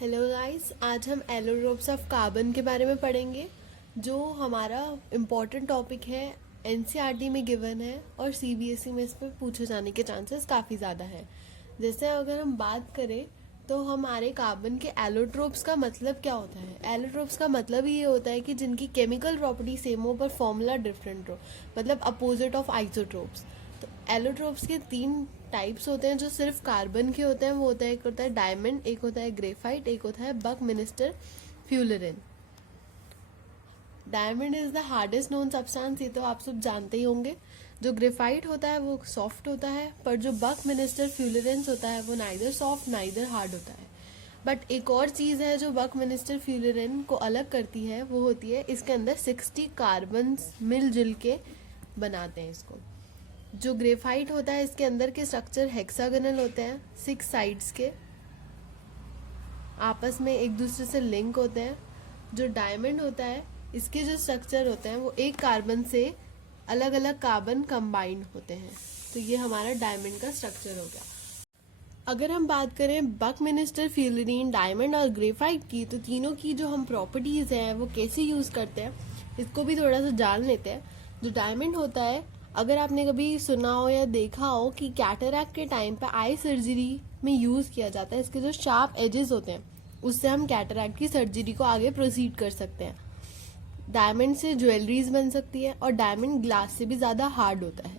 Hello guys, आज हम allotropes of carbon के बारे में पढ़ेंगे जो हमारा इम्पॉर्टेंट टॉपिक है। एनसीईआरटी में गिवन है और सीबीएसई में इस पर पूछे जाने के चांसेस काफ़ी ज़्यादा है। जैसे अगर हम बात करें तो हमारे कार्बन के एलोट्रोप्स का मतलब क्या होता है। एलोट्रोप्स का मतलब ये होता है कि जिनकी केमिकल प्रॉपर्टी सेम हो पर फॉर्मूला डिफरेंट हो, मतलब अपोजिट ऑफ आइसोट्रोप्स। तो एलोट्रोप्स के 3 टाइप्स होते हैं जो सिर्फ कार्बन के होते हैं। वो होता है, एक होता है डायमंड, एक होता है ग्रेफाइट, एक होता है buckminsterfullerene. Diamond is the hardest known substance, ये तो आप सब जानते ही होंगे। जो ग्रेफाइट होता है वो सॉफ्ट होता है, पर जो बकमिनिस्टर फ्यूलरेंस होता है वो नाइदर सॉफ्ट नाइदर हार्ड होता है। बट एक और चीज़ है जो बकमिनिस्टर फ्यूलरेन को अलग करती है, वो होती है इसके अंदर 60 कार्बन मिलजुल के बनाते हैं इसको। जो ग्रेफाइट होता है इसके अंदर के स्ट्रक्चर हेक्सागोनल होते हैं, 6 साइड्स के आपस में एक दूसरे से लिंक होते हैं। जो डायमंड होता है इसके जो स्ट्रक्चर होते हैं वो एक कार्बन से अलग अलग कार्बन कंबाइंड होते हैं। तो ये हमारा डायमंड का स्ट्रक्चर हो गया। अगर हम बात करें बकमिनिस्टर फ्यूलरीन, डायमंड और ग्रेफाइट की, तो तीनों की जो हम प्रॉपर्टीज़ हैं वो कैसे यूज़ करते हैं इसको भी थोड़ा सा जान लेते हैं। जो डायमंड होता है, अगर आपने कभी सुना हो या देखा हो कि कैटरैक्ट के टाइम पे आई सर्जरी में यूज़ किया जाता है, इसके जो शार्प एजेस होते हैं उससे हम कैटरैक्ट की सर्जरी को आगे प्रोसीड कर सकते हैं। डायमंड से ज्वेलरीज बन सकती है और डायमंड ग्लास से भी ज़्यादा हार्ड होता है।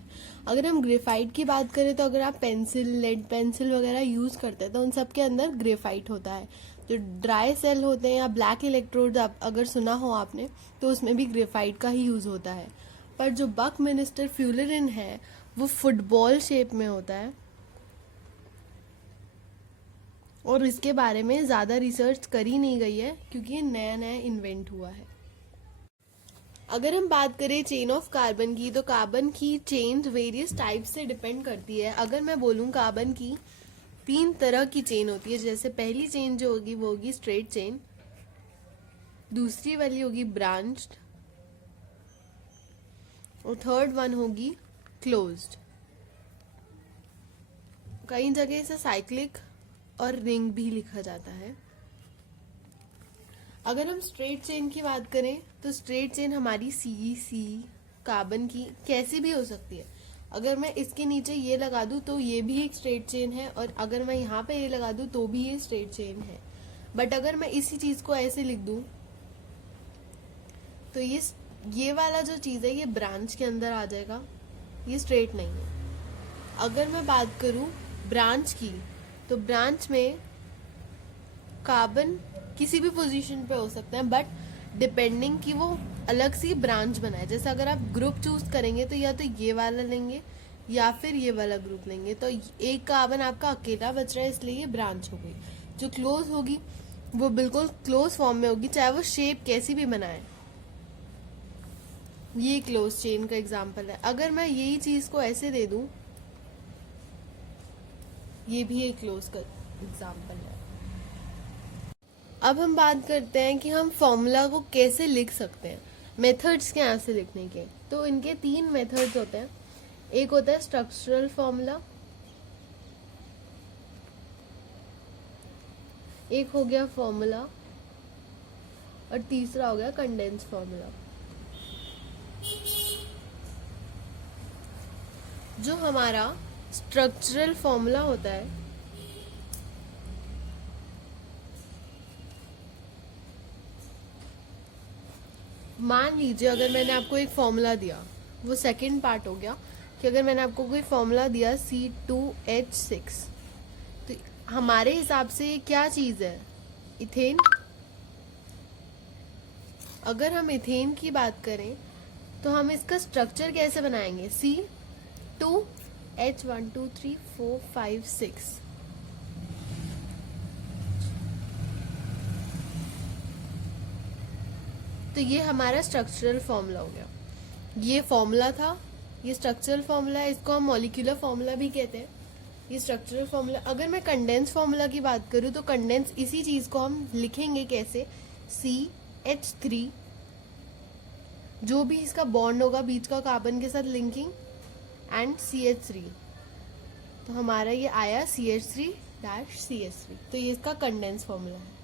अगर हम ग्रेफाइट की बात करें तो अगर आप पेंसिल, लेड पेंसिल वगैरह यूज़ करते हैं तो उन सब के अंदर ग्रेफाइट होता है। जो ड्राई सेल होते हैं या ब्लैक इलेक्ट्रोड अगर सुना हो आपने, तो उसमें भी ग्रेफाइट का ही यूज़ होता है। पर जो बकमिनिस्टर फ्यूलरिन है वो फुटबॉल शेप में होता है और इसके बारे में ज़्यादा रिसर्च करी नहीं गई है क्योंकि ये नया नया इन्वेंट हुआ है। अगर हम बात करें चेन ऑफ कार्बन की, तो कार्बन की चेन वेरियस टाइप से डिपेंड करती है। अगर मैं बोलूँ कार्बन की 3 तरह की चेन होती है। जैसे पहली चेन जो होगी वो होगी स्ट्रेट चेन, दूसरी वाली होगी ब्रांच्ड और थर्ड वन होगी क्लोज्ड। कई जगह इसे साइक्लिक और रिंग भी लिखा जाता है। अगर हम स्ट्रेट चेन की बात करें तो स्ट्रेट चेन हमारी सी कार्बन की कैसी भी हो सकती है। अगर मैं इसके नीचे ये लगा दूं तो ये भी एक स्ट्रेट चेन है, और अगर मैं यहाँ पे ये लगा दूं तो भी ये स्ट्रेट चेन है। बट अगर मैं इसी चीज को ऐसे लिख दूं तो ये वाला जो चीज है ये ब्रांच के अंदर आ जाएगा, ये स्ट्रेट नहीं है। अगर मैं बात करूं ब्रांच की, तो ब्रांच में कार्बन किसी भी पोजीशन पे हो सकते हैं, बट डिपेंडिंग कि वो अलग सी ब्रांच बनाए। जैसे अगर आप ग्रुप चूज करेंगे तो या तो ये वाला लेंगे या फिर ये वाला ग्रुप लेंगे, तो एक कार्बन आपका अकेला बच रहा है, इसलिए ये ब्रांच हो गई। जो क्लोज होगी वो बिल्कुल क्लोज फॉर्म में होगी, चाहे वो शेप कैसी भी बनाए। ये क्लोज चेन का एग्जाम्पल है। अगर मैं यही चीज को ऐसे दे दूं, ये भी एक क्लोज का एग्जाम्पल है। अब हम बात करते हैं कि हम फॉर्मूला को कैसे लिख सकते हैं, मेथड्स क्या हैं से लिखने के। तो इनके 3 मेथड्स होते हैं। एक होता है स्ट्रक्चरल फॉर्मूला, एक हो गया फॉर्मूला, और तीसरा हो गया कंडेंस फॉर्मूला। जो हमारा स्ट्रक्चरल फॉर्मूला होता है, मान लीजिए अगर मैंने आपको एक फॉर्मूला दिया, वो सेकंड पार्ट हो गया कि अगर मैंने आपको कोई फॉर्मूला दिया C2H6, तो हमारे हिसाब से ये क्या चीज़ है, इथेन। अगर हम इथेन की बात करें तो हम इसका स्ट्रक्चर कैसे बनाएंगे, C2H12345 6। तो ये हमारा स्ट्रक्चरल फॉर्मूला हो गया। ये फॉर्मूला था, ये स्ट्रक्चरल फॉर्मूला है, इसको हम मॉलिक्यूलर फॉर्मूला भी कहते हैं। ये स्ट्रक्चरल फॉर्मूला। अगर मैं कंडेंस फॉर्मूला की बात करूँ तो कंडेंस इसी चीज़ को हम लिखेंगे कैसे, CH3, जो भी इसका बॉन्ड होगा बीच का कार्बन के साथ लिंकिंग, एंड CH3, तो हमारा ये आया CH3-CH3। तो ये इसका कंडेंस फॉर्मूला है।